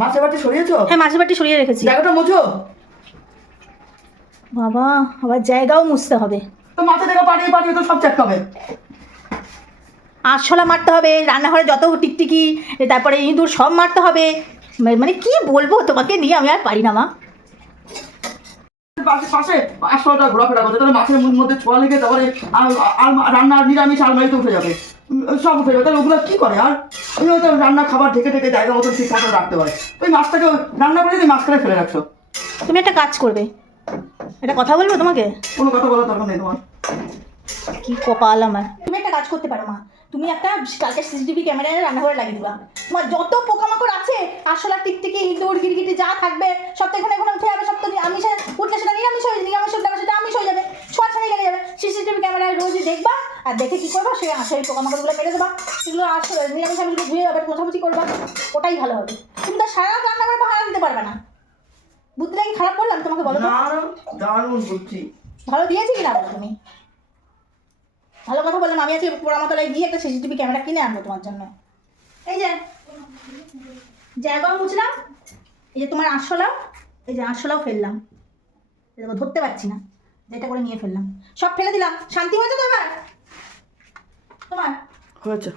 মাছের বাটি সরিয়েছো? হ্যাঁ মাছের বাটি সরিয়ে রেখেছি। জায়গাটা মুছো। বাবা আবার জায়গাও মুছতে হবে। তো মাছের জায়গা পাঠিয়ে পাঠিয়ে তো সব চেক হবে। আরশোলা মারতে হবে, রান্নাঘরে যত টিকটিকি, তারপরে ইঁদুর সব মারতে হবে। মানে কি বলবো তোমাকে নিয়ে, আমি আর পারি না মা। পাশে পাশে আশপাশটা ঘোরাফেরা করছে, তাহলে মাছের মধ্যে ছোঁয়া লেগে তারপরে রান্না নিরামিষ আলমারিতে উঠে যাবে, সব উঠে যাবে। তাহলে ওগুলো কি করে? আর ওই হয়তো রান্না খাবার ঢেকে ঢেকে জায়গা মতন ঠিকঠাক রাখতে হয়। ওই মাছটাকে রান্না করে দিয়ে মাছখানে ফেলে রাখছো। তুমি একটা কাজ করবে, একটা কথা বলবো তোমাকে। কোনো কথা বলার দরকার নেই তোমার। কি কপাল আমার। তুমি একটা কাজ করতে পারো মা, তুমি একটা কালকে সিসিটিভি ক্যামেরা রান্নাঘরে লাগিয়ে দিবা। তোমার যত পোকামাকড় আছে, আরশোলা টিকটিকি ইঁদুর গিরগিটি যা থাকবে সব তো এখানে উঠে যাবে। সব তো আমিষ উঠলে সেটা নিরামিষ হয়ে, নিরামিষ উঠলে সেটা আমিষ হয়ে যাবে, ছোঁয়াছাড়ি লেগে যাবে। সিসিটিভি ক্যামেরায় রোজই দেখবা, আর দেখে কি করবা, সেই পোকামাকড়গুলো মেরে দেবা। সেগুলো আসলে নিরামিষ আমিষগুলো ধুয়ে আবার মোছামুছি করবা, ওটাই ভালো হবে। তুমি তো সারা রাত রান্না করে পাহারা দিতে পারবে না। বুদ্ধিটা কি খারাপ বললাম তোমাকে? বলো তো। দারুণ বুদ্ধি। ভালো দিয়েছি কিনা বলো তুমি? ভালো কথা বললাম। আমি আজকে পোড়ামাতলায় গিয়ে একটা সিসিটিভি ক্যামেরা কিনে আনবো তোমার জন্য। এই যে জায়গাও মুছলাম, এই যে তোমার আরশোলা, এই যে আরশোলাও ফেললাম। দেখো ধরতে পারছি না, যেটা করে নিয়ে ফেললাম, সব ফেলে দিলাম। শান্তি হয়েছে তো এবার তোমার? হয়েছে।